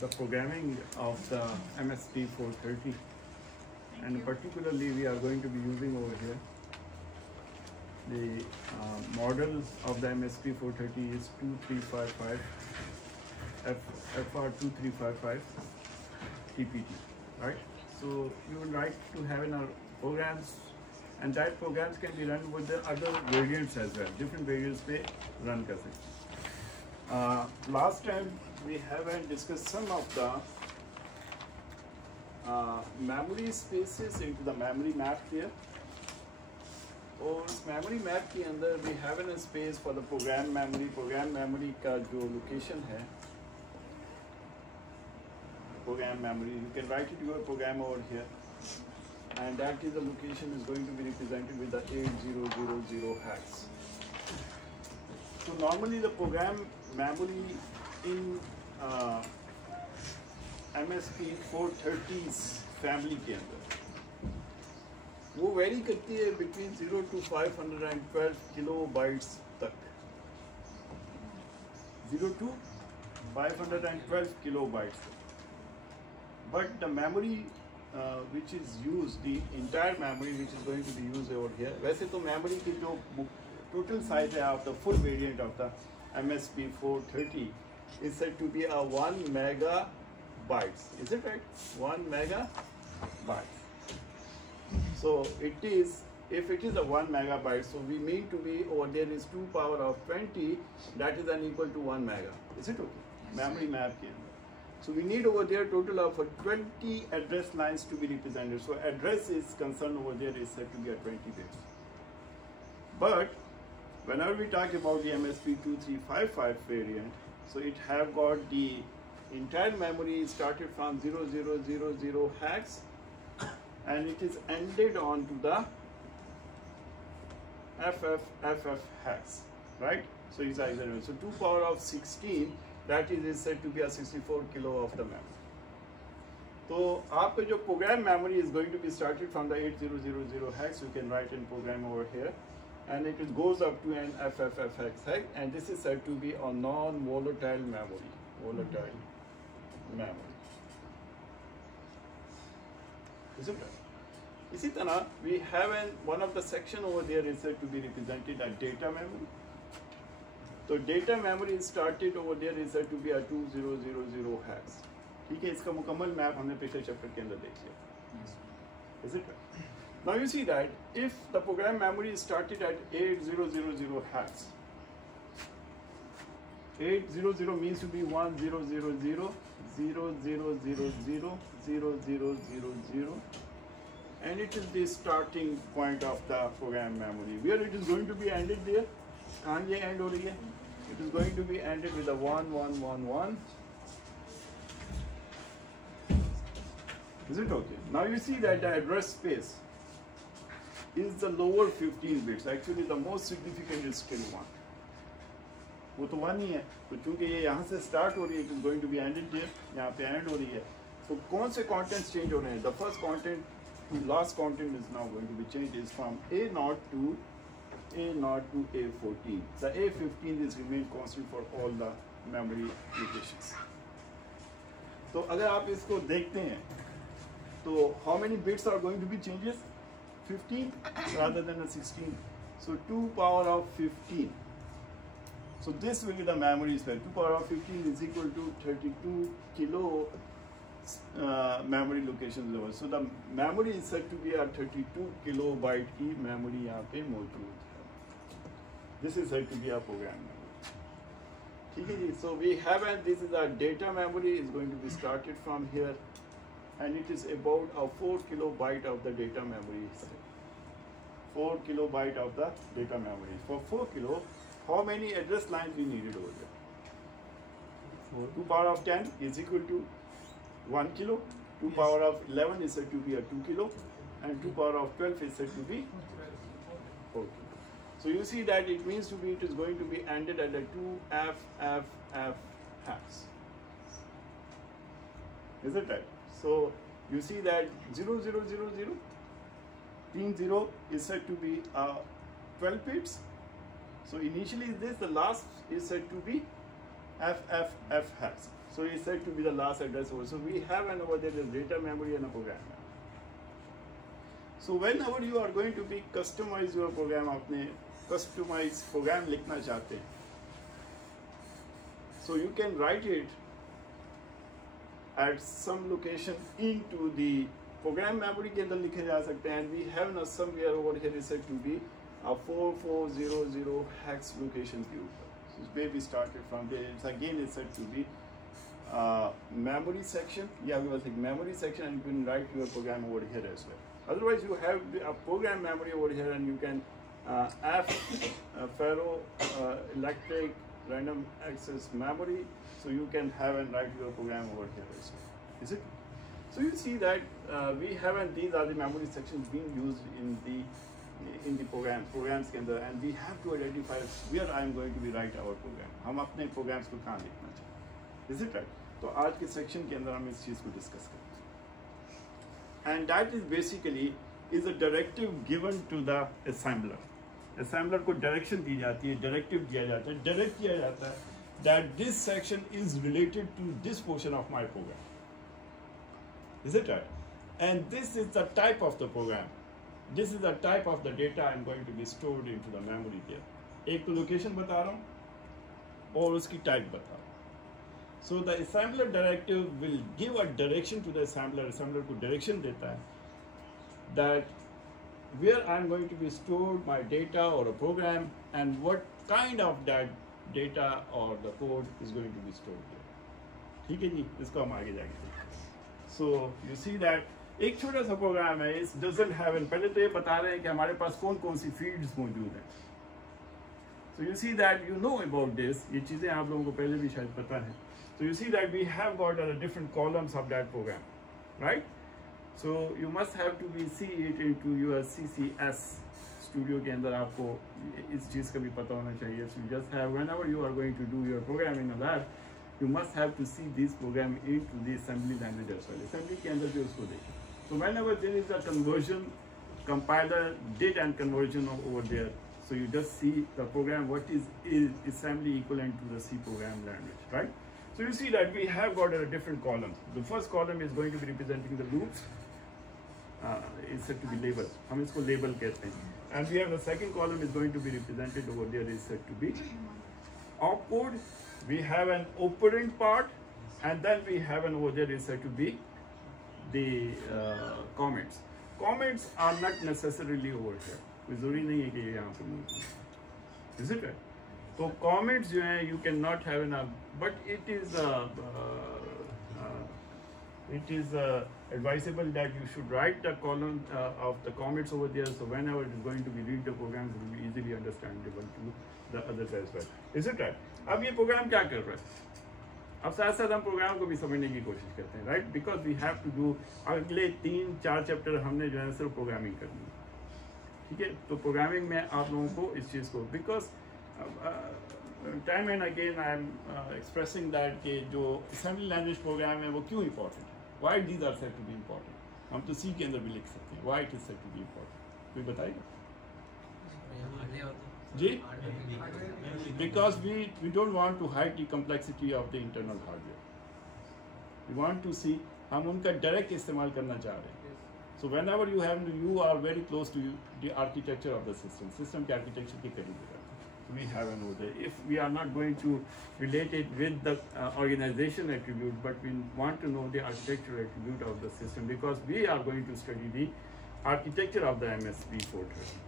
the programming of the MSP 430, and particularly we are going to be using over here the model of the MSP 430 is 2355 FR2355 TPT, right? So you would like to have in our programs, and that programs can be run with the other variants as well. Different variants पे run कर सकते. Last time we haven't discussed some of the memory spaces into the memory map here. और इस memory map के अंदर we have a space for the program memory. Program memory का जो location है, program memory, you can write it your program over here, and that is the location is going to be represented with the 8000 hex. So normally the program memory in MSP 430's family के अंदर वो very करती है between 0 to 512 kilobytes तक. 0 to 512 kilobytes तक. But the memory which is used, the entire memory which is going to be used over here, वैसे तो memory की जो total size है of the full variant of the MSP 430 is said to be a 1 megabytes. Is it right? 1 megabytes. So it is, if it is a 1 megabyte, so we mean to be over there is 2 power of 20, that is unequal to 1 mega. Is it okay? Memory map के अंदर. So we need over there total of 20 address lines to be represented. So address is concerned over there is said to be a 20 bits. But whenever we talk about the MSP 2355 variant, so it have got the entire memory started from 0000 hex, and it is ended on to the FFFF hex, right? So it's either so 2 power of 16. That is said to be a 64 kilo of the memory. So आपका जो program memory is going to be started from the 8000 hex. You can write in program over here, and it goes up to an FFFX hex, and this is said to be a non-volatile memory. Volatile memory. Is it right? इसी तरह we have one of the section over there is said to be represented as data memory. So data memory started over there is said to be a 2000 hex. ठीक है, इसका मुकम्मल map हमने पिछले chapter के अंदर देख लिया. Is it right? Now you see that if the program memory is started at 8000 hex, 800 means to be 1000 0000 and it is the starting point of the program memory. Where it is going to be ended there? कहाँ ये end हो रही है? It is going to be ended with a 1111. Is it okay? Now you see that the address space is the lower 15 bits. Actually, the most significant is still 1. वो तो 1 ही है. तो चूँकि ये यहाँ से start हो रही है, it is going to be ended there. यहाँ पे end हो रही है. तो कौन से contents change हो रहे हैं? The first content to last content is now going to be changed is from A0 to A0 to A14. The A15 is remain constant for all the memory locations. तो अगर आप इसको देखते हैं, तो how many bits are going to be changes? 15 rather than a 16. So 2 power of 15. So this will be the memory space. 2 power of 15 is equal to 32 kilo memory locations over. So the memory is said to be a 32 kilobyte की memory यहाँ पे मौजूद है. This is said to be a program memory. ठीक है जी. So we have, and this is our data memory is going to be started from here, and it is about a 4 kilobyte of the data memory. 4 kilobyte of the data memory. For 4 kilo, how many address lines we needed over there? 2 power of 10 is equal to 1 kilo. 2 power of 11 is said to be a 2 kilo, and 2 power of 12 is said to be 4 kilo. So you see that it means to be it is going to be ended at the 2FFF hex. Is it right? So you see that 0000 0 is said to be 12 bits. So initially this, the last is said to be FFF hex. So it's said to be the last address over. So we have an over there is data memory and a program memory. So whenever you are going to be customize your program, आपने customize program लिखना चाहते हैं, so you can write it at some location into the program memory के अंदर लिखे जा सकते हैं. And we have now somewhere over here is said to be a 4400 hex location के ऊपर. So where we started from there. It's again is said to be memory section. Yeah, we will think memory section, and you can write your program over here as well. Otherwise, you have a program memory over here, and you can Faro electric random access memory. So you can have and write your program over here as well. Is it? So you see that we have, and these are the memory sections being used in the programs के अंदर, and we have to identify where I am going to be write our program. हम अपने programs को कहाँ लिखना चाहते हैं. Is it right? तो आज के section के अंदर हम इस चीज़ को discuss करेंगे. And that is basically is a directive given to the assembler. Assembler को direction दी जाती है, directive दिया जाता है, direct किया जाता है that this section is related to this portion of my program. Is it right? And this is the type of the program. This is the type of the data I'm going to be stored into the memory there. एक तो location बता रहा हूँ और उसकी type बता रहा हूँ. So the assembler directive will give a direction to the assembler. Assembler को direction देता है that where I'm going to be stored my data or a program and what kind of that data or the code is going to be stored there. ठीक है जी, इसको हम आगे जाएंगे. So you see that एक छोटा सा programme है, it doesn't have, and पहले तो ये बता रहे हैं कि हमारे पास कौन कौन सी फील्ड्स मौजूद हैं. So you see that you know about this, ये चीज़ें आप लोगों को पहले भी शायद पता है. So you see that we have got different columns of that program, right? So you must have to be see it into your CCS studio के अंदर आपको इस चीज़ का भी पता होना चाहिए. So you just have, whenever you are going to do your programming on that, you must have to see this program into the assembly language as well. Assembly के अंदर भी उसको देखें. So whenever there is a conversion, compiler did and conversion over there. So you just see the program what is assembly equivalent to the C program language, right? So you see that we have got a different column. The first column is going to be representing the loops. It's said to be label. हम इसको label कहते हैं. And we have the second column is going to be represented over there is said to be opcode. We have an operand part, and then we have an over there is said to be the comments. Comments are not necessarily over here. कोई ज़रूरी नहीं है कि ये यहाँ पर मौजूद है. Is it right? तो comments जो हैं you cannot have in a, but it is advisable that you should write the column of the comments over there, so whenever it is going to be read the programs, it will be easily understandable to the others as well. Is it right? अब ये programme क्या कर रहा है? अब साथ साथ हम प्रोग्राम को भी समझने की कोशिश करते हैं, right? Because we have to do अगले 3-4 चैप्टर हमने जो है सिर्फ प्रोग्रामिंग करनी है. ठीक है, तो प्रोग्रामिंग में आप लोगों को इस चीज़ को, because time and again I am expressing that कि जो असेंबली लैंग्वेज प्रोग्राम है वो क्यों इंपॉर्टेंट है, why these are said to be important. हम तो सी के अंदर भी लिख सकते हैं, why it is said to be important. कोई बताएगा जी? Because we don't want to hide the complexity of the internal hardware. We want to see, हम उनका direct इस्तेमाल करना चाह रहे हैं. So whenever you are very close to the architecture of the system. System के architecture के करीब है. We have an order. If we are not going to relate it with the organization attribute, but we want to know the architecture attribute of the system, because we are going to study the architecture of the MSP 430.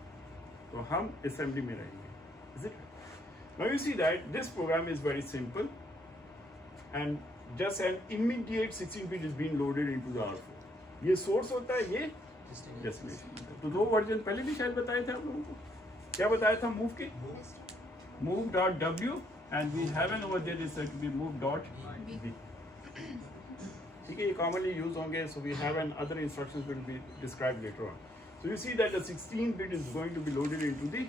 तो हम assembly में रहेंगे. Is it? Now you see that this program is very simple, and just an immediate 16-bit is being loaded into the R4. ये source होता है, ये destination. तो दो वर्जन पहले भी शायद बताए थे आप लोगों को. क्या बताया था move के? Move.w, and we have an over there is said to be move.v. ठीक है, ये commonly used होंगे. So we have an other instructions will be described later on. So you see that the 16-bit is going to be loaded into the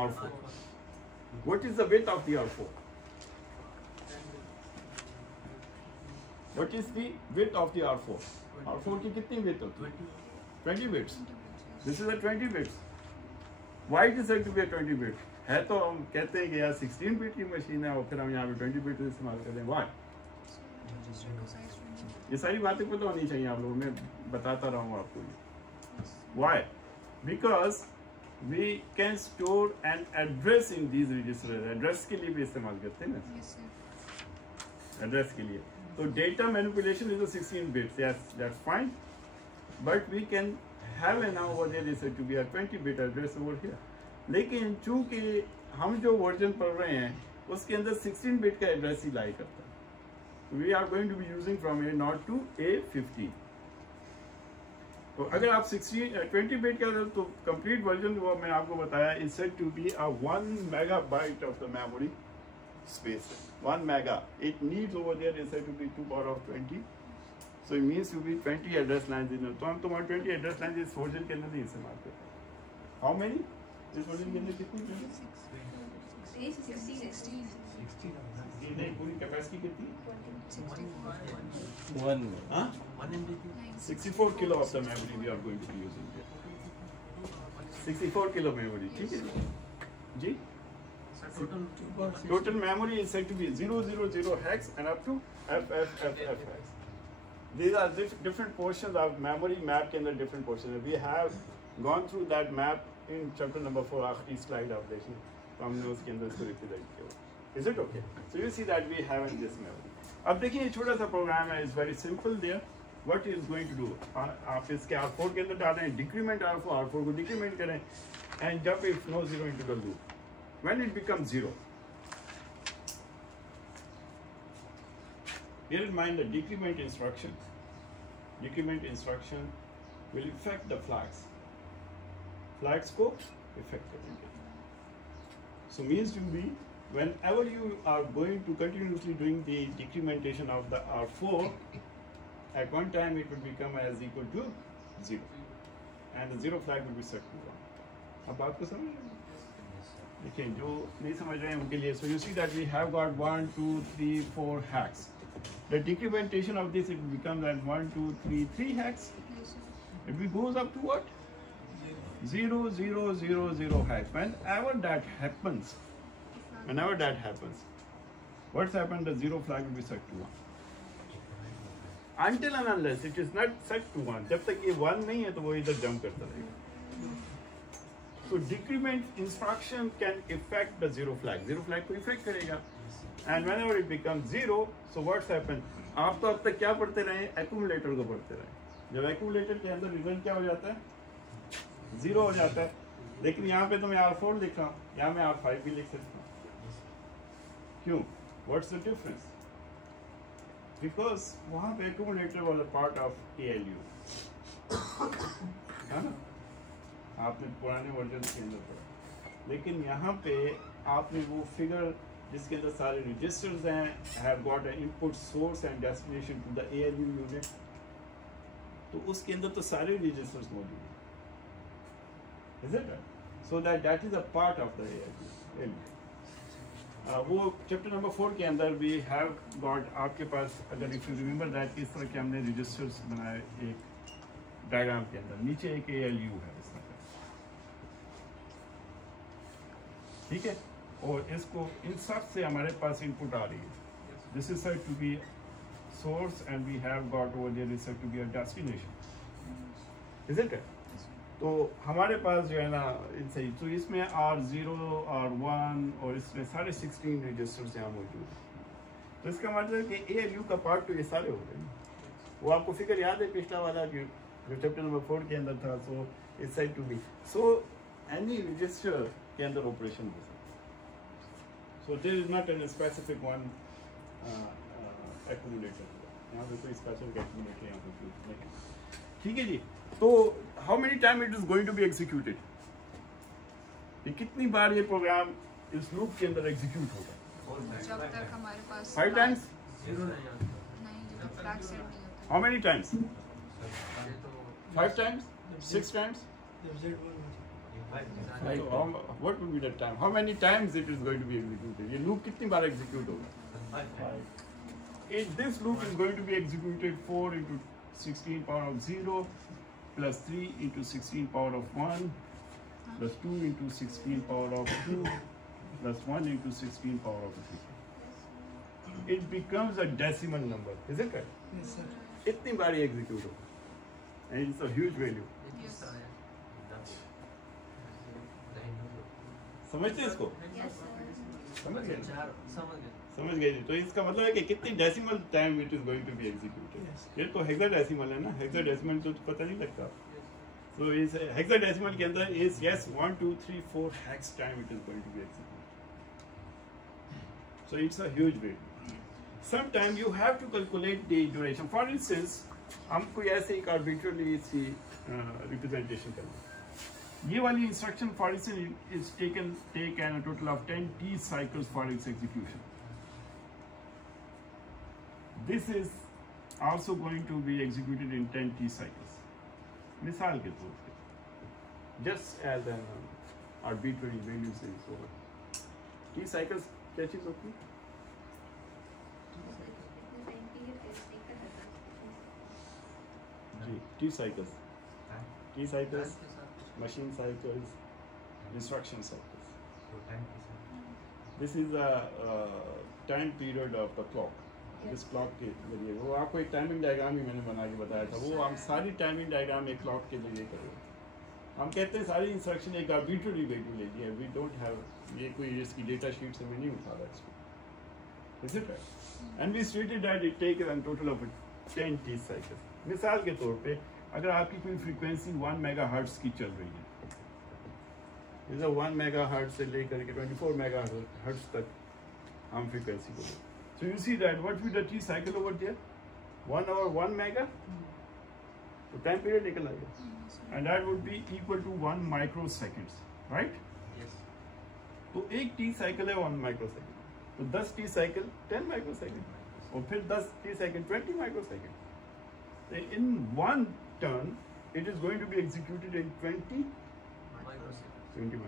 R4. What is the width of the R4? What is the width of the R4? R4 की कितनी width होती है? 20 bits. This is a 20 bits. Why it is said to be a 20 bit? है तो हम कहते हैं कि यार 16 bit की मशीन है और फिर हम यहाँ पे 20 bit इस्तेमाल करते हैं. Why? ये सारी बातें पता होनी चाहिए आप लोगों, मैं बताता रहा हूँ आपको। Why? Because we can store an address in these registers. Address के लिए भी इस्तेमाल करते हैं ना, address के लिए। तो data manipulation is a 16 bits. Yes, that's fine. But we can have a now over there is said to be a 20 bit address over here. लेकिन चूंकि हम जो वर्जन पढ़ रहे हैं उसके अंदर 16 बिट का एड्रेस ही लाई करता है, we are going to be using from A0 to A15. तो अगर आप 20 बिट का तो कंप्लीट वर्जन वो मैंने आपको बताया is said to be a 1 megabyte of the memory space. 1 mega. It needs over there is said to be 2 power of 20. So it means to be 20 address lines in it. तो हम तुम्हारे 20 address lines इस version के अंदर नहीं इस्तेमाल करते. How many? इस वर्जन के अंदर कितनी? 16. नहीं, पूरी कैपेसिटी कितनी? 64 kilo of the memory we are going to be using here. 64 kilo memory, ठीक है जी? Total memory is said to be 000 hex and up to FFFF hex. These are different portions of memory map के अंदर different portions. We have gone through that map in chapter number 4. आखिरी slide आप देखें तो हमने उसके अंदर इसको represent किया. Is it okay? So you see that we have in this memory. अब देखिए ये छोटा सा प्रोग्राम है, is very simple there. What is going to do? आप इसके R4 के अंदर डाल रहे हैं, decrement R4 को decrement करें, and jump if no zero into the loop. When it becomes 0, bear in mind the decrement instruction. Decrement instruction will affect the flags. Flags को affect करेंगे. So means to be whenever you are going to continuously doing the decrementation of the R4, at one time it will become as equal to 0, and the 0 flag will be set to 1. अब बात को समझ रहे हैं? देखिए जो नहीं समझ रहे हैं उनके लिए, so you see that we have got 1, 2, 3, 4 hacks. The decrementation of this, it will become that 1, 2, 3, 3 hacks. It goes up to what? 0, 0, 0, 0 hacks. Whenever that happens, what's happened? The 0 flag will be set to 1. Until and unless it is not set to 1, जब तक ये 1 नहीं है तो वो इधर jump करता रहेगा. So decrement instruction can affect the 0 flag. 0 flag को affect करेगा. And whenever it becomes 0, so what's happened? आप तो अब तक क्या पढ़ते रहे? Accumulator को पढ़ते रहे. जब accumulator के अंदर result क्या हो जाता है? 0 हो जाता है. लेकिन यहाँ पे तो मैं R4 लिख रहा हूँ, यहाँ मैं R5 भी लिख सकता हूँ. क्यों? What's the difference? Because वहाँ पे accumulator वाला part of ALU है ना? आपने पुराने वर्जन के अंदर पढ़ा, लेकिन यहाँ पे आपने वो फिगर जिसके अंदर सारे रजिस्टर्स हैं, have got an input source and destination to the ALU unit, तो उसके अंदर तो सारे रजिस्टर्स मौजूद हैं. Is it right? So that is a part of the ALU. वो चैप्टर नंबर 4 के अंदर भी हैव गॉट आपके पास, अगर इफ यू रिमेंबर दैट, इस तरह के हमने रजिस्टर्स बनाए एक डायग्राम के अंदर, नीचे एक ALU है इस तरह, ठीक है, और इसको इन सब से हमारे पास इनपुट आ रही है. This is said to be source and we have got over there is said to be a destination. Is it? तो हमारे पास जो है ना इन सही, तो इसमें R0 R1 और इसमें सारे 16 रजिस्टर्स यहाँ मौजूद हैं. तो इसका मतलब है कि ALU का पार्ट तो ये सारे हो गए. वो आपको फिगर याद है पिछला वाला जो चैप्टर नंबर 4 के अंदर था. So it's said to be, so any register के अंदर ऑपरेशन हो सकता है. So there is not an specific one accumulator. यहाँ पे कोई स्पेशल एक्यूमुलेटर यहाँ पे नहीं. ठीक है जी. तो how many time it is going to be executed? ये कितनी बार ये प्रोग्राम इस लूप के अंदर एग्जीक्यूट होगा? जब तक हमारे पास 5 टाइम्स? नहीं, जब फ्लैग सेट नहीं होता. How many times? 5 times? 6 times? What would be the time? How many times it is going to be executed? ये लूप कितनी बार एग्जीक्यूट होगा? 5. This loop is going to be executed 4 into 16 power of 0 plus 3 into 16 power of 1 plus 2 into 16 power of 2 plus 1 into 16 power of 3. it becomes a decimal number, isn't it? Yes, sir. इतनी बारी execute हो, and it's a huge value. Yes. समझते हैं इसको? Yes, sir. समझ गए? समझ गए। समझ गए जी। तो इसका मतलब है कि कितनी decimal time it is going to be executed. Yes. ये तो हेक्साडेसिमल है ना, हेक्साडेसिमल तो पता नहीं लगता। So इस हेक्साडेसिमल के अंदर is yes 1 2 3 4 hex time it is going to be executed. So it's a huge bit. Sometimes you have to calculate the duration. For instance, हम कोई ऐसे एक arbitrarily इसकी representation करना। ये वाली instruction for instance is take a total of 10 t cycles for its execution. This is also going to be executed in 10 t cycles. मिसाल के तौर पे, just as an arbitrary value से over. T cycles क्या चीज होती है? जी, T cycles. T cycles, machine cycles, instruction cycles. This is a time period of the clock. इस क्लॉक के जरिए वो आपको एक टाइमिंग डायग्राम ही मैंने बना के बताया था, वो हम सारी टाइमिंग डायग्राम एक क्लॉक के जरिए करें। हम कहते हैं सारी इंस्ट्रक्शन एक आर्बिट्ररी वैल्यू ले लिया, वी डोंट हैव ये कोई इसकी डेटा शीट से मैं नहीं उठा रहा इसको, is it right? And we stated that it take an total of 10 t cycles. मिसाल के तौर पे अगर आपकी कोई फ्रीक्वेंसी 1 मेगाहर्ट्ज की चल रही है, जैसे 1 मेगाहर्ट्ज से लेकर के 24 मेगाहर्ट्ज तक हम फ्रीक्वेंसी को लेते। So you see that what will the T cycle over there? 1 over 1 mega. So time period निकल आएगा, and that would be equal to 1 microseconds, right? Yes. तो एक T cycle है 1 microsecond, तो 10 T cycle 10 microsecond, और फिर 10 T cycle 20 microsecond. So in one turn, it is going to be executed in 20 microseconds.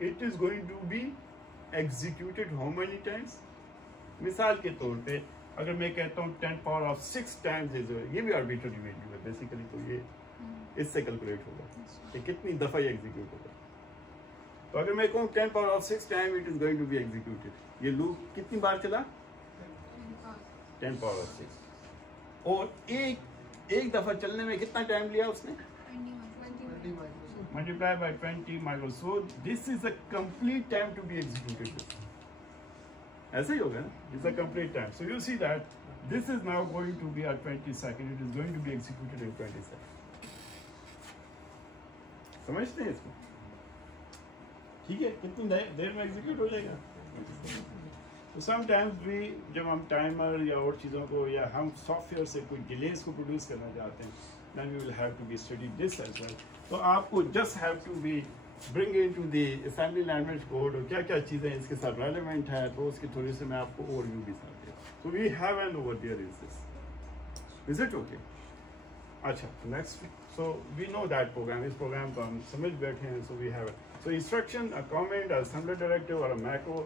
It is going to be executed how many times? मिसाल के तौर पे अगर मैं कहता हूँ 10 power of 6 times is, ये भी arbitrary value है बेसिकली, तो ये इससे कैलकुलेट होगा कि कितनी दफ़ा ये एग्जीक्यूट होगा। तो अगर मैं कहूँ 10 power of 6 times it is going to be executed, ये लूप कितनी बार चला? 10 power of 6, और एक दफ़ा चलने में कितना टाइम लिया उसने? 20 Multiply by 20 micros. So this is a complete time to be executed. ऐसा ही होगा ना? It's a complete time. So you see that this is now going to be at 20 seconds. It is going to be executed in 20 seconds. समझते हैं इसको? ठीक है, कितनी देर में एग्जीक्यूट हो जाएगा? तो समटाइम्स भी जब हम टाइमर या और चीज़ों को या हम सॉफ्टवेयर से कोई डिलेस को प्रोड्यूस करना चाहते हैं, then we will have to be study this as well. तो आपको just have to be bring into the assembly language code और क्या क्या चीज़ें इसके साथ relevant है, तो उसकी थोड़ी सी मैं आपको overview भी साथ दूँ. So we have an over there is this. Is it okay? अच्छा, next. So we know that program. इस program को हम समझ बैठे हैं. So we have it. So instruction, a comment, a assembly directive or a macro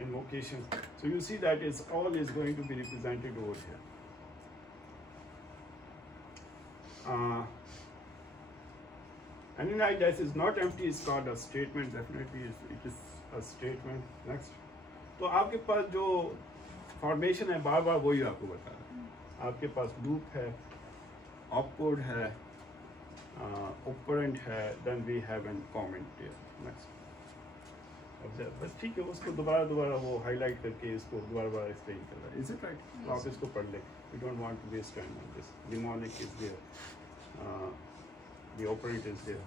invocation. So you see that is all is going to be represented over here. Any like this is not empty is called a statement. Definitely it is a statement. Next. तो आपके पास जो formation है बार बार वही आपको बता रहा है. आपके पास लूप है, ऑपकोड है, ऑपरेंट है, then we have an comment here. Next. बस ठीक है, उसको दोबारा वो हाईलाइट करके इसको दोबारा एक्सप्लेन कर रहा है. Is it right? तो आप इसको पढ़ लें. We don't want to waste time on this. Mnemonic is there. The operand is there.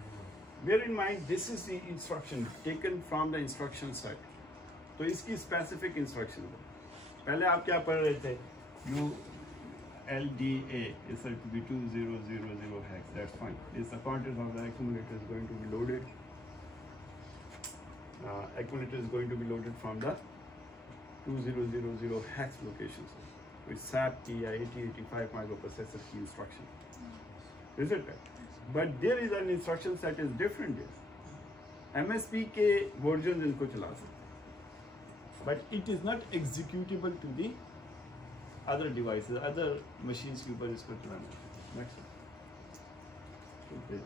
Bear in mind, this is the instruction taken from the instruction set. तो इसकी specific instruction है. पहले आप क्या पढ़ रहे थे? ULDA is said to be 2000 hex. That's fine. Is the content of the accumulator is going to be loaded. Accumulator is going to be loaded from the 2000 hex locations with SAP key या 8085 microprocessor key instruction. Is it right? But there is an instruction set is different here. MSP के versions इनको चला सकते हैं, but it is not executable to the other devices, other machines के ऊपर इसको चलाना. Next. Okay.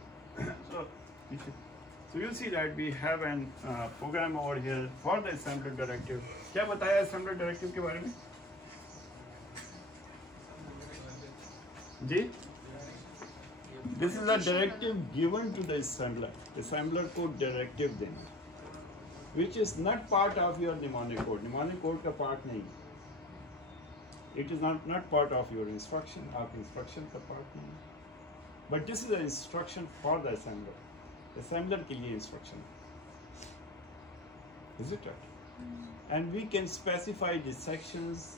So So you see that we have an program over here for the assembler directive. क्या बताया assembler directive के बारे में? जी? This is a directive given to the assembler. Assembler को directive देना, which is not part of your mnemonic code. Mnemonic code का part नहीं. It is not part of your instruction. आप instruction का part नहीं. But this is an instruction for the assembler. Assembler के लिए instruction. Is it right? And we can specify the sections,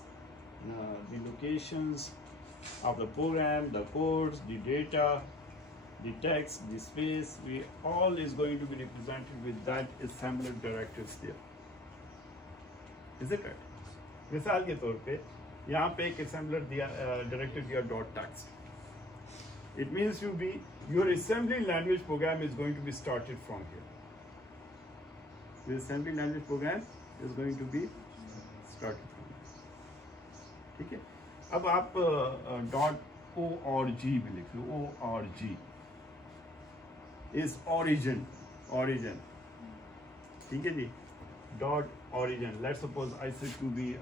the locations of the program, the codes, the data, the text, the space. We all is going to be represented with that assembler directives there. Is it right? मिसाल के तौर पे यहाँ पे एक assembler दिया directive दिया .text. It means your assembly language program is going to be started from here. The assembly language program is going to be started from here. ठीक है? अब आप .org भी लिख लो. org is origin. ठीक है जी? .origin. Let's suppose I say to be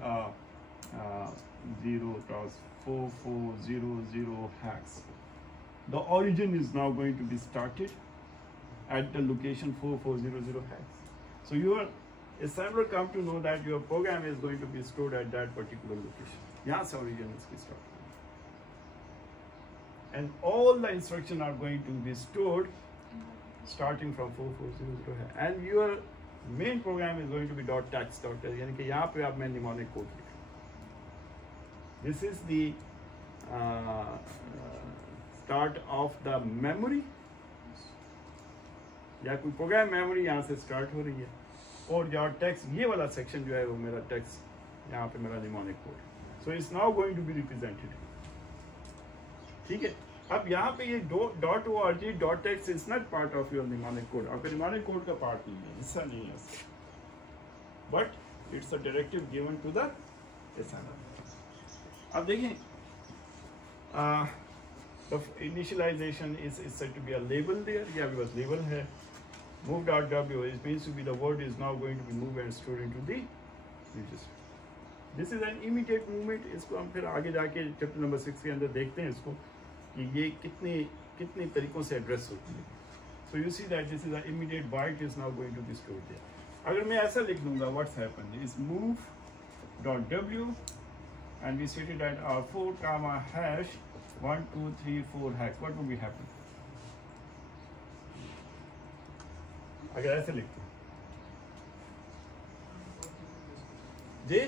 0.4400 hex. The origin is now going to be started at the location 4400 hex. So your assembler come to know that your program is going to be stored at that particular location. यहाँ से origin इसकी start. And all the instructions are going to be stored starting from 4400 hex. And your main program is going to be .text. यानी कि यहाँ पे आप मैं mnemonic code लिख. This is the start of the memory. या कोई program memory यहाँ से स्टार्ट हो रही है और your text ये वाला सेक्शन जो है वो मेरा टेक्स्ट यहाँ पे मेरा mnemonic code. So it's now going to be represented. ठीक है? अब यहाँ पे ये .org .text is not part of your mnemonic code. आपका mnemonic code का part नहीं है, हिस्सा नहीं है. But it's a directive given to the assembler. अब देखिए, the initialization is said to be a label there. Yeah, because label है. Move.w it means to be the word is now going to be moved and stored into the register. This is an immediate movement. इसको हम फिर आगे जाके chapter number 6 के अंदर देखते हैं इसको कि ये कितने तरीकों से एड्रेस होती है. So you see that this is an immediate byte is now going to be stored there. अगर मैं ऐसा लिख दूंगा, what's happened is move.w and we stated that R4 comma hash 1 2 3 4 hex. What would be happen? अगर ऐसे लिखते हैं जी,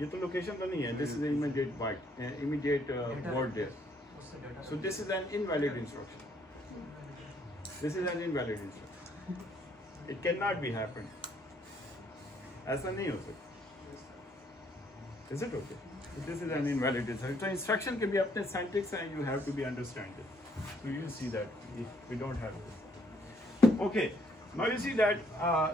ये तो लोकेशन तो नहीं है. This is an immediate byte, immediate word there. So this is an invalid instruction. This is an invalid instruction. It cannot be happened. ऐसा नहीं हो सकता. Is it okay? So this is an invalid instruction. So instruction can be अपने syntax and you have to be understand it. So you see that we don't have it. Okay. Now you see that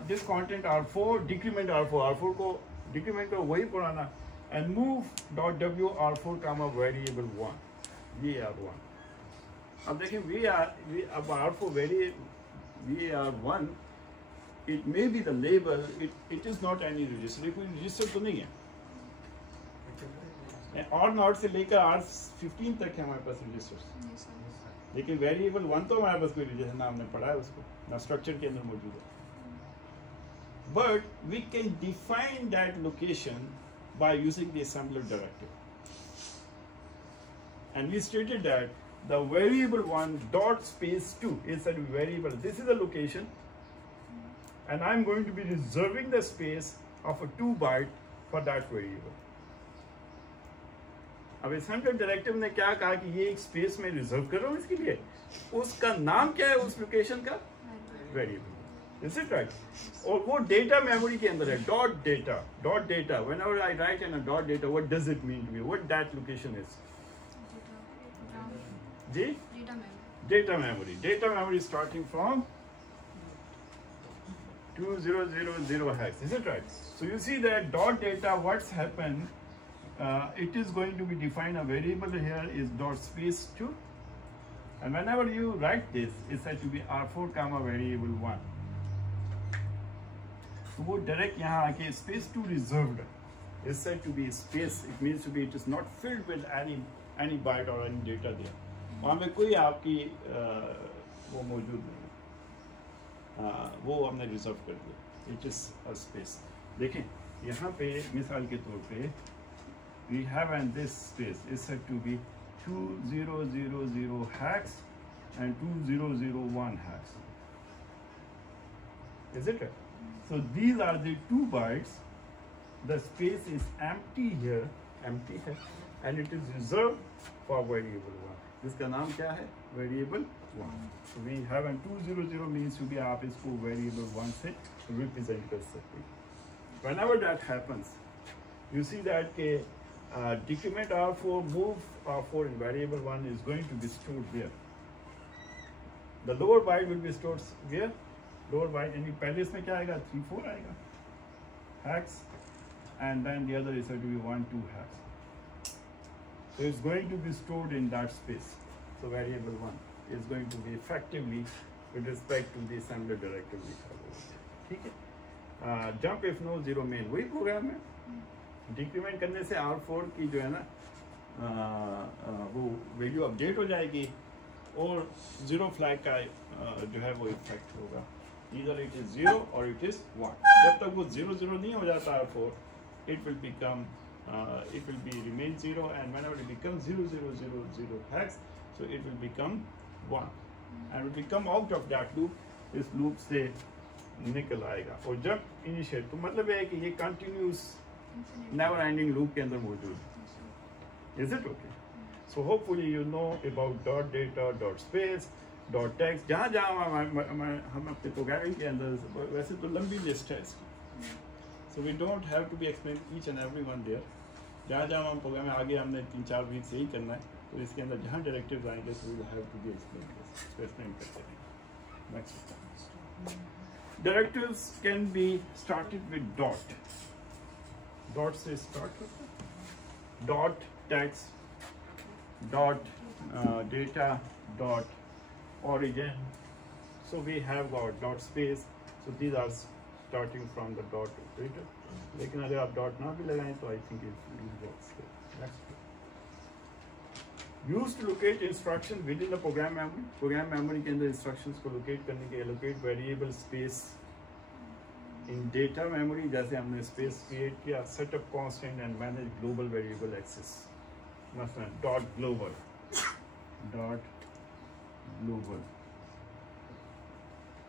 this content R4 decrement R4 को decrement को वही पुराना and move.w R4 comma variable 1 ये R1. अब देखें we अब R4 var1 it may be the label, it is not any register. कोई register तो नहीं है. और नॉट से लेकर R15 तक है हमारे पास रजिस्टर्स. लेकिन वेरिएबल 1 तो हमारे पास कोई रजिस्टर ना हमने पढ़ा है उसको, ना स्ट्रक्चर के अंदर मौजूद है. But we can define that location by using the assembler directive. And we stated that the variable 1 dot space 2 is a variable. This is a location and I am going to be reserving the space of a 2 byte for that variable. अब assembler directive ने क्या कहा कि ये एक space में reserve कर रहा हूँ इसके लिए. उसका नाम क्या है उस लोकेशन का? वेरिएबल. Is it right? और वो डेटा मेमोरी के अंदर है. Dot data whenever I write in a dot data, what does it mean to me? What that location is? जी? Data memory starting from 2000 hex. Is it right? So you see that dot data, what's happened, it is going to be defined a variable here is dot space 2 And whenever you write this, it's said to be R4 comma variable 1. So वो direct यहाँ आके space 2 reserved is said to be space. It means to be it is not filled with any byte or any data there. वहाँ पे कोई आपकी वो मौजूद नहीं है, वो हमने रिजर्व कर दिया. It is a space. देखें यहाँ पे मिसाल के तौर पे we have and this space is said to be 2000 hex and 2001 hex. Is it right? So these are the 2 bytes. The space is empty here, empty है, and it is reserved for variable 1. जिसका नाम क्या है? Variable 1. So we have and 200 means to be आप इसको variable 1 से represent कर सकते हैं. Whenever that happens, you see that के decrement R4, move R4 in variable 1 is going to be stored where? The lower byte will be stored where? Lower byte, यानी पहले इसमें क्या आएगा? 3, 4 आएगा. Hex, and then the other is going to be 1, 2 hex. So it's going to be stored in that space. So variable 1 is going to be effectively with respect to the assembler directive लिखा हुआ. ठीक है? Jump if no 0 main वही programme है. Decrement करने से R4 की जो है ना वो वैल्यू अपडेट हो जाएगी और 0 फ्लैग का जो है वो इफेक्ट होगा. Either it is 0 or it is 1. जब तक वो 0 0 नहीं हो जाता R4, it will be remain 0, and whenever it becomes 0 0 0 0 hex, so it will become 1 and will become out of that loop. इस लूप से निकल आएगा. और जब इनिशिएट, तो मतलब है कि ये कंटिन्यूस never ending loop के अंदर मौजूद है. Is it okay? So hopefully you know about dot data, dot space, dot text. जहाँ जहाँ हम अपने प्रोग्रामिंग के अंदर, वैसे तो लंबी लिस्ट है इसकी. So we don't have to be explain each and every one there. जहाँ जहाँ हम प्रोग्राम में आगे हमने 3-4 वीक से ही करना है, तो इसके अंदर जहाँ डायरेक्टिव्स आएंगे so we will have to be explained this. तो एक्सप्लेन करते हैं. Next. Directives can be started with dot. Dot से start होता है. Dot text, dot data, dot origin. So we have got dot space. So these are starting from the dot operator. लेकिन अगर आप dot ना भी लगाएं तो I think it works. Next. Used to locate instruction within the program memory. Program memory के अंदर instructions को locate करने के allocate variable space in data memory. जैसे हमने space create किया, set up constant and manage global variable access. मसलन dot global, dot global.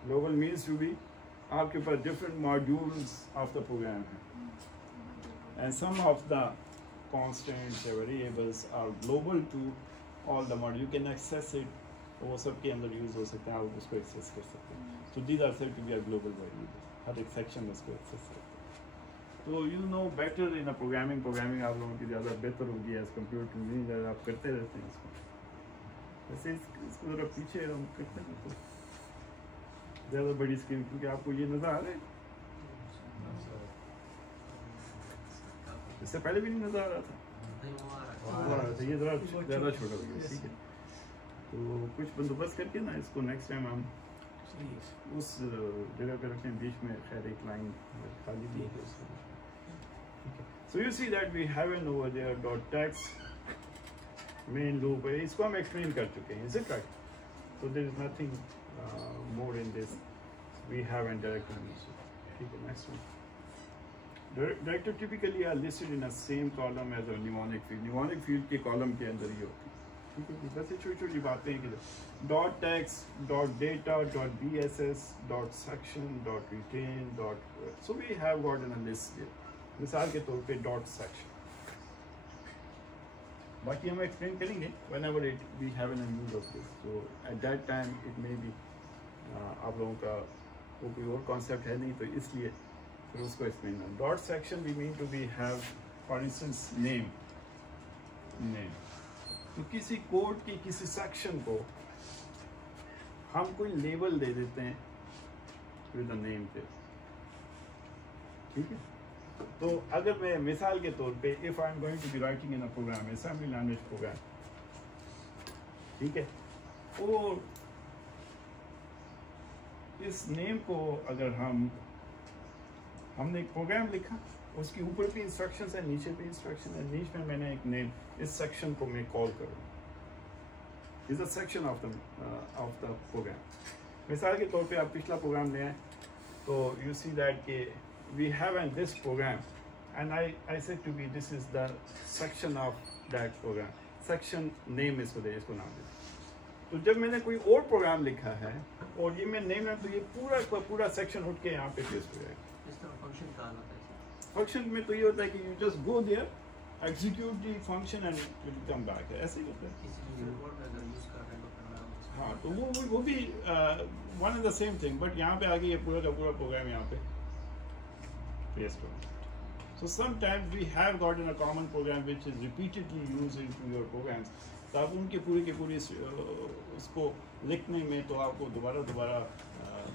Global means to be आपके पास different modules of the program है, and some of the constants or variables are global to all the modules. You can access it. वो सब के अंदर use हो सकता है, आप उसको एक्सेस कर सकते हैं. So these are said to be a global variable. हर एक सेक्शन में उसको एक्सेस करते हैं. तो you know better in a programming आप लोगों की ज़्यादा बेहतर होगी as compared to me, ज़्यादा आप करते रहते हैं इसको. वैसे इसको ज़रा पीछे हम करते हैं तो ज़्यादा बड़ी स्क्रीन, क्योंकि आपको ये नज़र आ रहा है. इससे पहले भी नहीं नज़र आ रहा था. तो ये ज़रा ज़्यादा छोटा हो गया. ठीक है, तो कुछ बंदोबस्त करके ना इसको नेक्स्ट टाइम हम उस जगह पे रखें, बीच में खैर एक लाइन खाली भी है. So you see that we have an over there dot text main loop है, इसको हम एक्सप्लेन कर चुके हैं. Is it right? So there is nothing more in this. We have an directive. ठीक है, next one. Directive typically are listed in the same column as a mnemonic field. Mnemonic field के column के अंदर ही होती है. ठीक है, बस ये छोटी-छोटी बातें हैं कि dot text, dot data, dot bss, dot section, dot retain, dot. So we have got in a list here. मिसाल के तौर पे dot section. बाकी हम एक्सप्लेन करेंगे whenever we have an use of this. So at that time it may be आप लोगों का वो कोई और कॉन्सेप्ट है नहीं, तो इसलिए फिर उसको एक्सप्लेन करना. Dot section we mean to be have for instance name. तो किसी कोड की किसी सेक्शन को हम कोई लेबल दे देते हैं विद अ नेम पे. ठीक है, तो अगर मैं मिसाल के तौर पे if I am going to be writing in a program, assembly language program, ठीक है, और इस नेम को अगर हमने एक प्रोग्राम लिखा, उसके ऊपर भी इंस्ट्रक्शंस है, नीचे भी इंस्ट्रक्शन है, नीचे में मैंने एक नेम, इस सेक्शन को मैं कॉल करूँ, is a section of the program. मिसाल के तौर पे आप पिछला प्रोग्राम ले आए तो यू सी दैट के we have an this program and I said to be this is the section of that program, section name इसको नाम दे। तो जब मैंने कोई और प्रोग्राम लिखा है और ये मैं नेम है तो ये पूरा का पूरा सेक्शन उठ के यहाँ पे पेस्ट हो जाएगा। इस तरह फंक्शन कहा होता है। फंक्शन में तो ये होता है कि you just go there, execute the function and will come back, ऐसे ही होता है। किसी दूसरे कोड में अगर यूज कर रहे हैं तो फिर मैं हाँ, तो वो भी one and the same thing, but यहाँ पे आगे ये पूरा का पूरा प्रोग्राम यहाँ पे पेस्ट हो। So sometimes we have gotten a common program which is repeatedly used into your programs. तो आप उनके पूरे के पूरे उसको लिखने में तो आपको दोबारा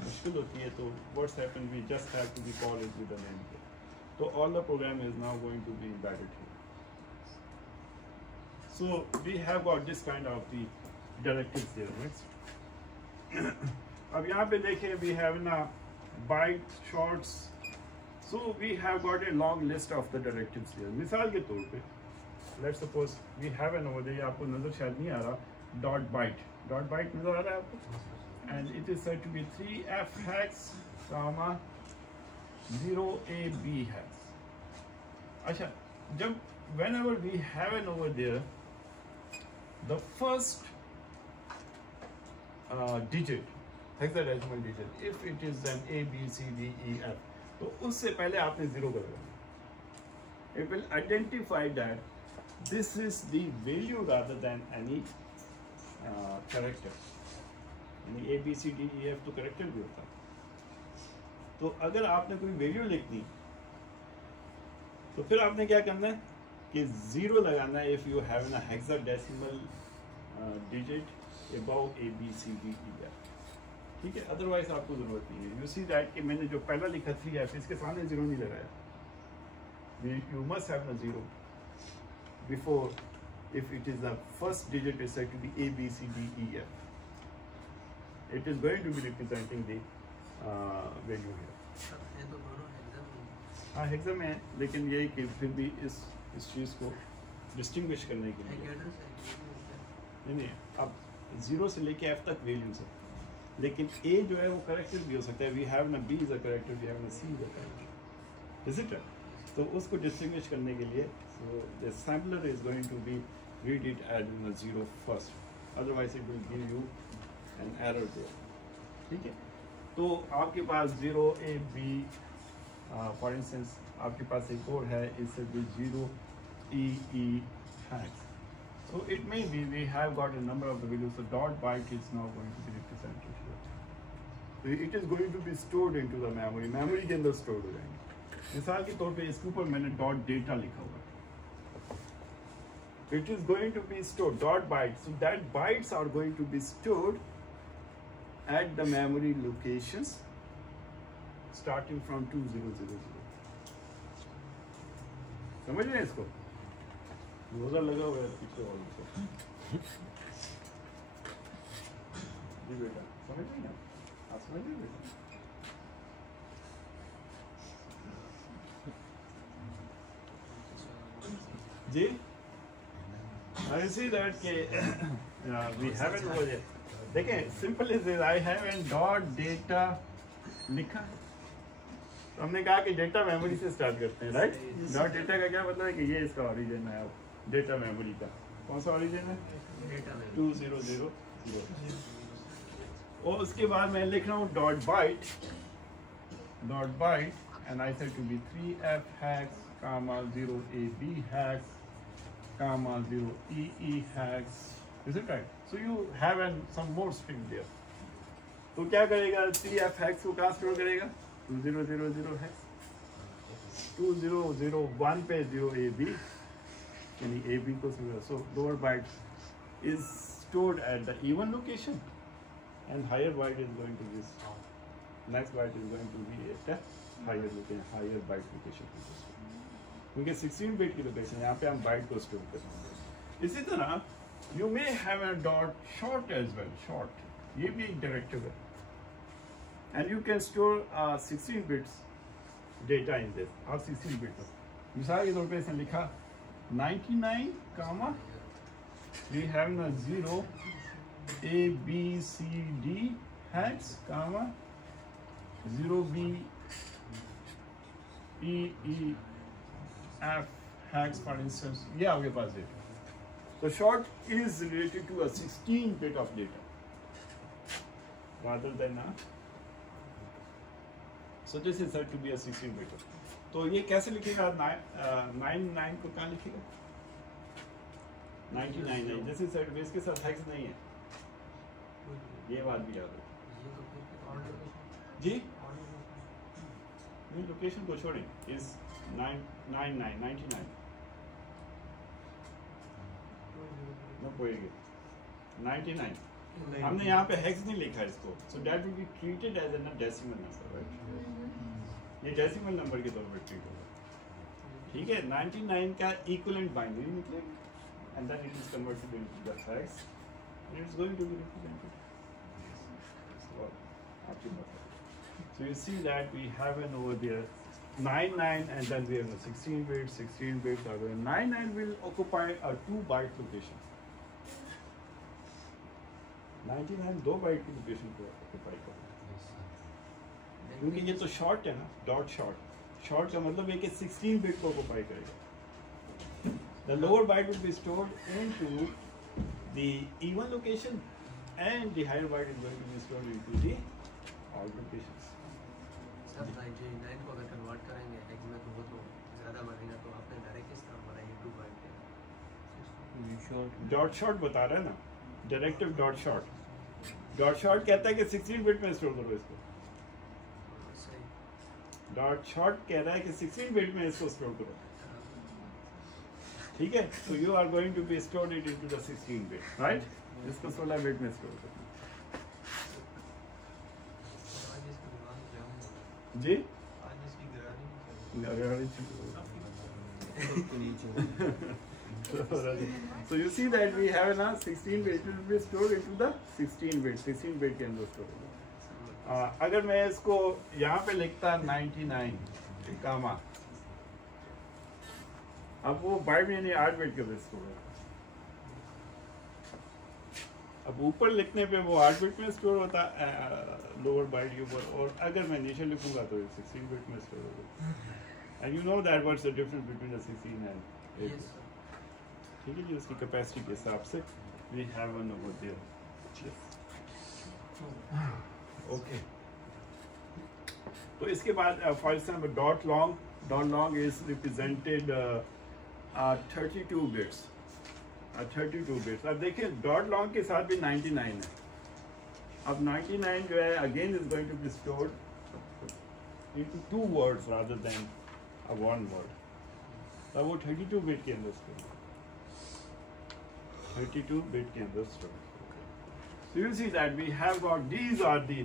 मुश्किल होती है, तो what's happened, we just have to be called it with the name. So all the program is now going to be embedded here. So we have got this kind of the directives here, right? अब यहाँ पे देखें we have ना byte, shorts. So we have got a long list of the directives here. मिसाल के तौर पे let's suppose we have an over there, आपको नजर शायद नहीं आ रहा, dot byte नजर आ रहा है आपको, and it is said to be 3f hex comma 0ab hex. अच्छा, जब whenever we have an over there, the first digit, hexadecimal digit, if it is an a b c d e f, तो उससे पहले आपने 0 कर देना। It will identify that this is the value rather than any character. यानी A B C D E F तो character भी होता है। तो अगर आपने कोई वैल्यू लिख दी तो फिर आपने क्या करना है कि 0 लगाना है if you have a hexadecimal digit above A B C D E F, ठीक है, अदरवाइज आपको जरूरत नहीं है। यू सी दैट कि मैंने जो पहला लिखा 3f, इसके सामने 0 नहीं लगाया। यू मस्ट हैव न 0 before, if it is the first digit is said to be A B C D E F, it is going to be representing the value here. ये तो दोनों हेक्सा में। हाँ, हेक्सा में है, लेकिन ये कि फिर भी इस चीज़ को डिस्टिंग्विश करने के लिए नहीं, अब 0 से लेके F तक वैल्यूज है, लेकिन A जो है वो करेक्टर भी हो सकता है। वी हैव ना B is a character, we have ना C is a character, is it? तो उसको डिस्टिंग्विश करने के लिए so the sampler is going to be read it as in 0 first, otherwise it will give you an error there, ठीक है? तो आपके पास 0 A B, फॉर इंस्टेंस आपके पास एक और है, इससे भी 0 E E hash. So it may be we have got a number of the values. So dot byte is now going to be represented here. So it is going to be stored into the memory. Memory के अंदर stored हो जाएंगे। मिसाल के तौर पे इसके ऊपर मैंने dot data लिखा हुआ है। It is going to be stored dot byte. So that bytes are going to be stored at the memory locations starting from 2000. समझ रहे हैं इसको? रोजा लगा हुआ है पीछे वालों से। जी बेटा, समझ रही हैं आप समझ रहे बेटा? जी, I see that के we have it over there. देखें, simple is this, I have an dot data लिखा है। तो हमने कहा कि डेटा मेमोरी से स्टार्ट करते हैं, राइट? डॉट डेटा का क्या मतलब है कि ये इसका ओरिजिन है, डेटा मेमोरी का कौन सा ओरिजिन है? 2000। और उसके बाद मैं लिख रहा हूँ dot byte and I said to be 3f hash comma 0ab hash comma 0ee hash, is it right? So you have an some more string there. तो क्या करेगा? 3f हैश को कहाँ स्टोर करेगा? 2000 हैश, 2001 पे 0ab यानी AB को store. So lower byte is stored at the even location and higher byte is going to be next byte is going to be at a higher location, higher byte location, क्योंकि 16 bit की location यहाँ पे हम bite को store करते हैं। इसी तरह You may have a dot short as well. Short. ये भी एक directive है. And you can store 16 bits data in this. और 16 bits. मिसाल के तौर पे इसने लिखा 99, comma. We have a 0 A B C D hex, comma 0 B E E F hex, for instance. ये आपके पास है. The short is related to a 16-bit of data rather than a. So this is said to be a 16-bit. तो ये कैसे लिखेगा? 99 को कहाँ लिखेगा? 99 नहीं. This is said base के साथ hex नहीं है. ये बात भी याद रखो. जी? नहीं, लोकेशन को छोड़ें. Is 99. No पोएंगे. 99. हमने यहाँ पे hex नहीं लिखा इसको. So that will be treated as a decimal number, right? ये decimal number के तौर पर treat होगा. ठीक है? 99 का equivalent binary निकलेगा. And then it is converted into the hex. And it's going to be represented. So, आपकी बात है. So you see that we have an over there 99 and then we have a 16 bit. 16 bits are going. 99 will occupy a 2-byte location. 99 2 byte की location को occupy करेगा. क्योंकि ये तो short है ना, डॉट शॉर्ट. शॉर्ट का मतलब है कि 16 बिट को ऑक्यूपाई करेगा. The lower byte will be stored into the even location and the higher byte is going to be stored into the odd locations. Sir 99 को अगर कन्वर्ट करेंगे हेक्स में तो वो तो ज़्यादा बनेगा, तो आपने डायरेक्ट किस तरह बनाएंगे 2 बाइट के? डॉट शॉर्ट बता रहा है ना, directive dot short. Dot short कहता है कि 16 बिट में स्टोर करो इसको. डॉट शॉर्ट कह रहा है कि 16 बिट में इसको स्टोर करो. ठीक है? So you are going to be stored it into the 16 bit, right? इसको 16 बिट में स्टोर करो. जी? So you see that we have now 16 bit, it will be stored into the 16 bit. 16 bit के अंदर store होगा. अगर मैं इसको यहाँ पे लिखता 99 कामा, अब वो बाइट में नहीं 8 बिट के अंदर स्टोर होगा. अब ऊपर लिखने पे वो 8 बिट में स्टोर होता है लोअर बाइट के ऊपर, और अगर मैं नीचे लिखूंगा तो 16 बिट में स्टोर होगा. And you know that what's the difference between the 16 and 8. ठीक है जी, उसकी कैपेसिटी के हिसाब से we have one over there. Okay. तो इसके बाद for example dot long is represented 32 bits. 32 bits. अब देखिए डॉट लॉन्ग के साथ भी 99 है. अब 99 जो है again is going to be stored into 2 words rather than a 1 word. अब वो 32 बिट के अंदर स्टोर, 32 बिट के अंदर store. So you see that we have got these are the.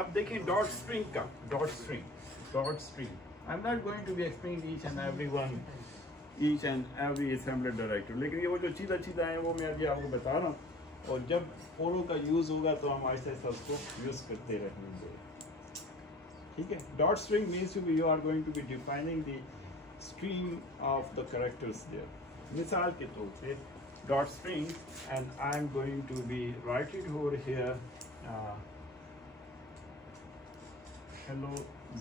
अब देखिए डॉट स्ट्रिंग का dot string. I'm not going to be explaining each and every assembler directive. लेकिन ये वो जो चीज़ा है वो मैं अभी आपको बता रहा हूँ, और जब फोरो का यूज़ होगा तो हम ऐसे उसको यूज़ करते रहेंगे. ठीक है? Dot string means to be you are going to be defining the stream of the characters there. मिसाल के तौर पे dot string, and I'm going to be write it over here. Hello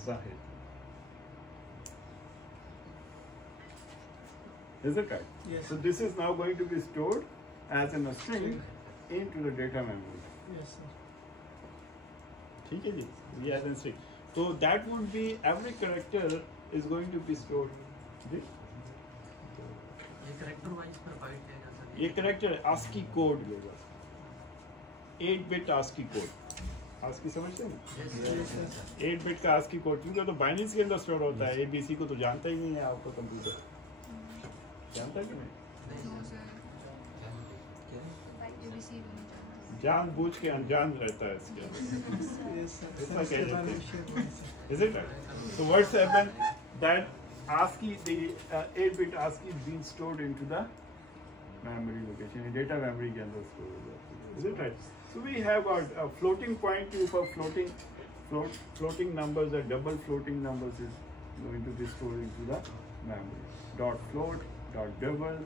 Zahid. Is it right? Yes. So this is now going to be stored as in a string into the data memory. Yes, sir. ठीक है जी, ये as in string. So that would be every character is going to be stored. जी? ये character wise पर bite है. ये character ASCII code लेगा. 8 bit ASCII code. ASCII समझते हैं? 8 बिट का ASCII कोड, क्योंकि तो बाइनरीज के अंदर स्टोर होता है. ABC को तो जानता ही नहीं है आपका कंप्यूटर. जानता है कि नहीं? जानबूझ के अनजान रहता है इसके अंदर. इतना कह देते हैं. Is it right? So what's happened that ASCII, the 8 bit ASCII is being stored into the memory location, data memory के अंदर store हो जाती है. Is it right? So we have a floating point के ऊपर floating numbers or double floating numbers is going to be stored into the memory. Dot float, dot double,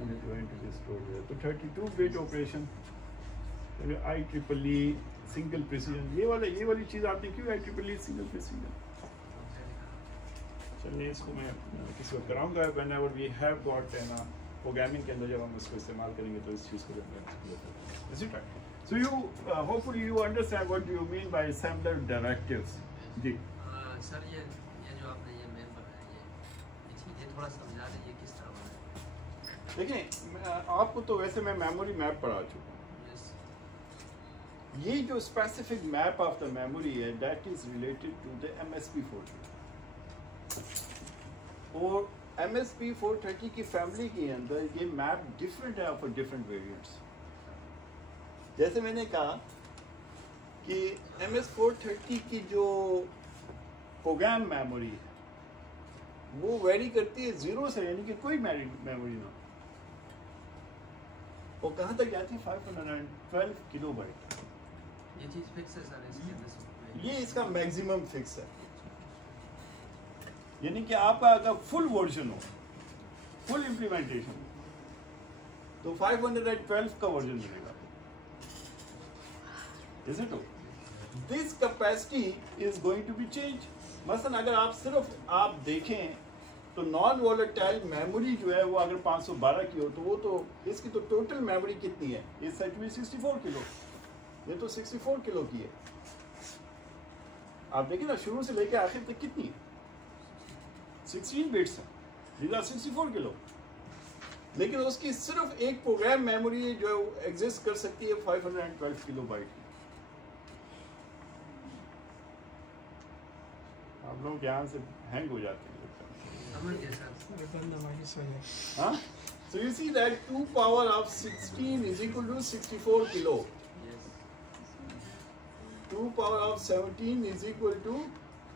and it's going to be stored there. So 32-bit operation, IEEE single precision. ये वाली चीज़ आपने क्यों IEEE single precision? चलिए इसको मैं किसी वक्त कराऊंगा. Whenever we have got programming के अंदर जब हम इसको इस्तेमाल करेंगे तो इस चीज़ को जब Is it right? So you hopefully you understand what do you mean by assembler directives. जी. सर ये जो आपने ये मेल बनाया ये थोड़ा समझा दीजिए किस तरह बनाया. देखिए आपको तो वैसे मैं मेमोरी मैप पढ़ा चुका हूँ. Yes. ये जो specific map of the memory है that is related to the MSP 430 और MSP 430 की फैमिली के अंदर ये मैप डिफरेंट है फॉर डिफरेंट वेरिएंट्स. जैसे मैंने कहा कि MS 430 की जो प्रोग्राम मेमोरी है वो वेरी करती है 0 से, यानी कि कोई मेमोरी ना, वो कहाँ तक जाती है 512 किलोबाइट. ये चीज़ फिक्स है सर इसके अंदर. ये इसका मैक्सिमम फिक्स है. यानी कि आपका अगर फुल वर्जन हो, फुल इम्प्लीमेंटेशन तो 512 का वर्जन मिलेगा. Is it? This capacity is going to be changed. मसलन अगर आप सिर्फ आप देखें तो नॉन वोलेटाइल मेमोरी जो है वो अगर 512 की हो तो वो तो इसकी तो टोटल मेमोरी कितनी है, इस सेट में 64 किलो, ये तो 64 किलो की है. आप देखिए ना शुरू से लेके आखिर तक कितनी है, 16 बिट्स है, these are 64 किलो. लेकिन उसकी सिर्फ एक प्रोग्राम मेमोरी जो एग्जिस्ट कर सकती है 512 किलोबाइट. आप लोग यहाँ से हैंग हो जाते हैं. हाँ? So you see that 2 power of 16 is equal to 64 kilo. 2 power of 17 is equal to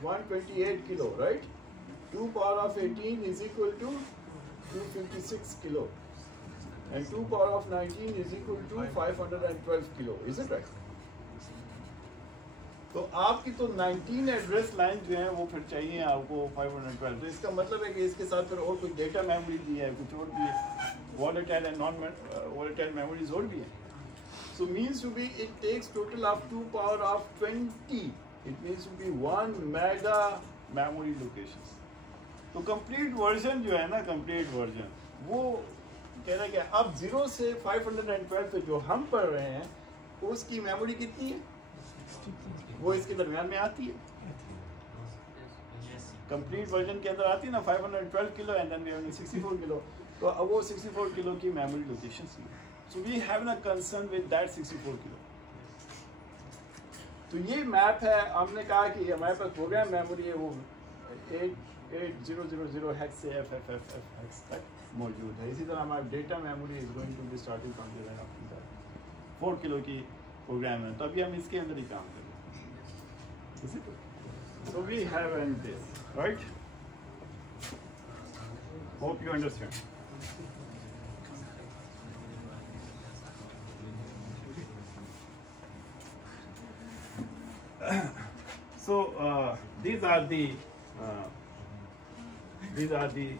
128 kilo, right? 2 power of 18 is equal to 256 kilo. And 2 power of 19 is equal to 512 kilo. Is it right? तो आपकी तो 19 address line जो है वो फिर चाहिए आपको 512. तो इसका मतलब है कि इसके साथ फिर और कुछ डेटा मेमोरी भी है, कुछ और भी है, volatile and non volatile memories और भी है. So means to be it takes total of 2 power of 20. It means to be 1 mega memory locations. तो कंप्लीट वर्जन जो है ना, कंप्लीट वर्जन वो कह रहा है कि अब 0 से 512 पे जो हम पढ़ रहे हैं उसकी मेमोरी कितनी है, वो इसके दरमियान में आती है. कंप्लीट वर्जन के अंदर आती है ना 512 kilo and then we have 64 kilo. तो अब वो 64 किलो की memory location see. So we have ना कंसर्न विद दैट 64 किलो. तो ये मैप है. हमने कहा कि हमारे पास प्रोग्राम मेमोरी है वो 8000 हेक्स से FFFF हेक्स तक मौजूद है. इसी तरह हमारा data memory is going to be starting from the 4 kilo की प्रोग्राम है. तो अभी हम इसके अंदर ही काम करेंगे. So we have and this, right? Hope you understand. So these are the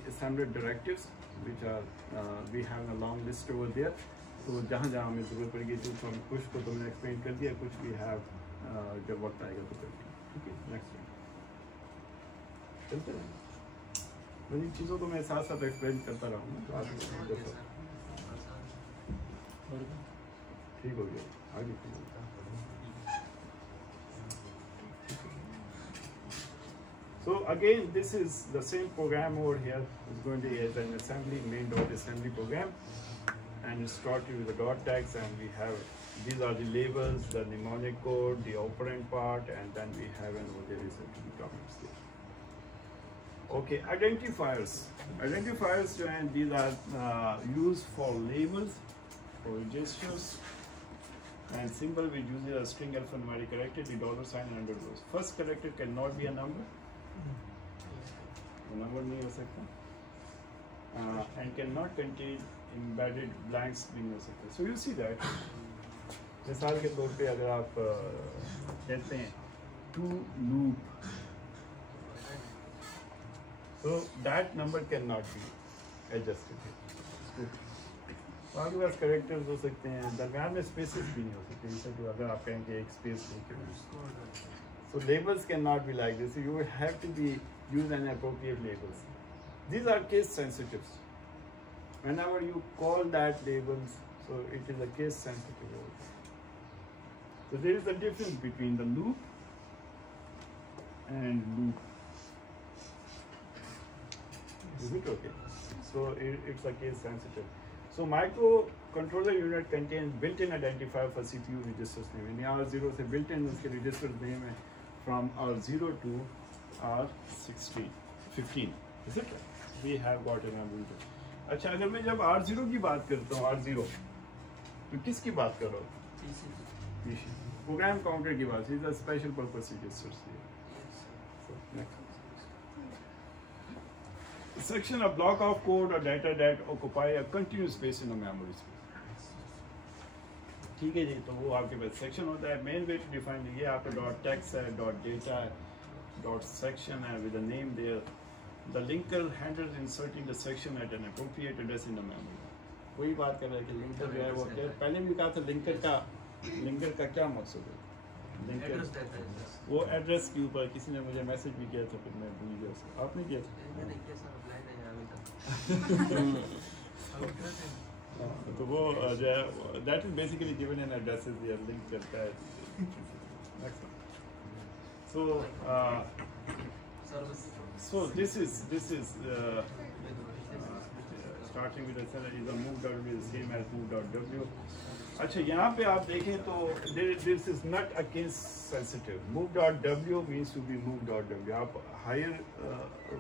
assembly directives which are we have a long list over there. तो जहाँ जहाँ हमें जरूरत पड़ेगी तो हम कुछ को तुमने एक्सप्लेन कर दिया, कुछ भी have जब वक्त आएगा तो करेंगे. ठीक है, नेक्स्ट चलते रहेंगे. बड़ी चीज़ों को मैं साथ साथ एक्सप्लेन करता रहूँगा तो आप ठीक हो गया. आगे So again, this is the same program over here. It's going to be as an assembly, main.assembly program, and it's started with the dot tags, and we have these are the labels, the mnemonic code, the operand part, and then we have an there is a comments there. Okay, identifiers. Identifiers, and these are used for labels, for gestures, and symbol which uses a string alphanumeric character, the dollar sign and under rows. First character cannot be a number. वो number नहीं हो सकता. and cannot contain embedded blanks भी नहीं हो सकते. So you see that. मिसाल के तौर पे अगर आप कहते हैं to loop, so that number cannot be adjusted. तो आपके पास करेक्टर्स हो सकते हैं, दरम्यान में स्पेसेस भी नहीं हो सकते. जैसे कि अगर आप कहेंगे एक स्पेस लेके, so labels cannot be like this. You will have to be use an appropriate labels. These are case sensitives. Whenever you call that labels, so it is a case sensitive word. So there is a difference between the loop and loop. Is it okay? So it's a case sensitive. So microcontroller unit contains built-in identifier for CPU registers name. In R0 से built-in उसके registers name है from R0 to R16, 15. Is it right? We have got an built-in. अच्छा, अगर मैं जब R0 की बात करता हूँ, R0 तो किसकी बात कर रहा हूँ? PC. Program counter की बात. These are special purpose registers here. So next. Section a block of code or data that occupy a continuous space in a memory space. ठीक है जी, तो वो आपके पास सेक्शन होता है. मेन वे टू डिफाइन ये आपका डॉट टेक्स्ट है, डॉट डेटा है, डॉट सेक्शन है with a name there. The linker handles inserting the section at an appropriate address in the memory. वही बात कर रहा है कि लिंकर जो है वो क्या, पहले भी कहा था लिंकर का क्या मकसद है. लिंकर वो एड्रेस के ऊपर किसी ने मुझे मैसेज भी किया था, फिर मैं भूल गया उसको. आपने किया था? तो वो जो है that is basically given in addresses ये लिंक करता है. So this is starting with the is a move.w is same as move.w. अच्छा, यहाँ पे आप देखें तो this is not a case sensitive. move.w means to be move.w. आप higher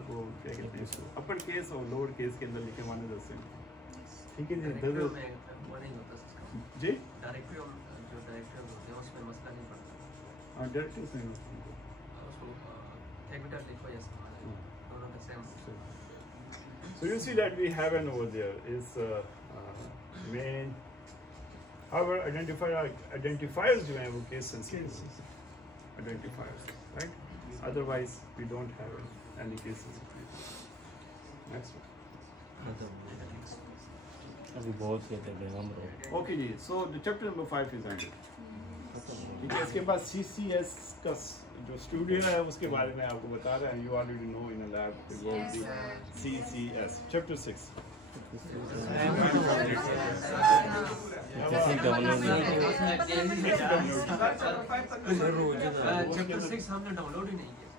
वो क्या कहते हैं इसको upper case और lower case के अंदर लिखे माने जाते हैं. ठीक है जी. जी डायरेक्टरी जो डायरेक्टरी होते हैं उसमें मसला नहीं पड़ता. हाँ, डायरेक्टरी नहीं होता. उसको कैपिटल लिखो या स्मॉल दोनों का same. So you see that we have an over there is main. However, identifiers जो हैं वो case sensitive identifiers, right? Otherwise, we don't have any case sensitive. Next one. अभी बहुत कहते हैं हम लोग. Okay ji. So the chapter number 5 is ended. ठीक है. इसके बाद CCS का जो स्टूडियो है उसके बारे में आपको बता रहे हैं. You already know in a lab about the CCS. Chapter 6. Chapter 6 हमने डाउनलोड ही नहीं किया.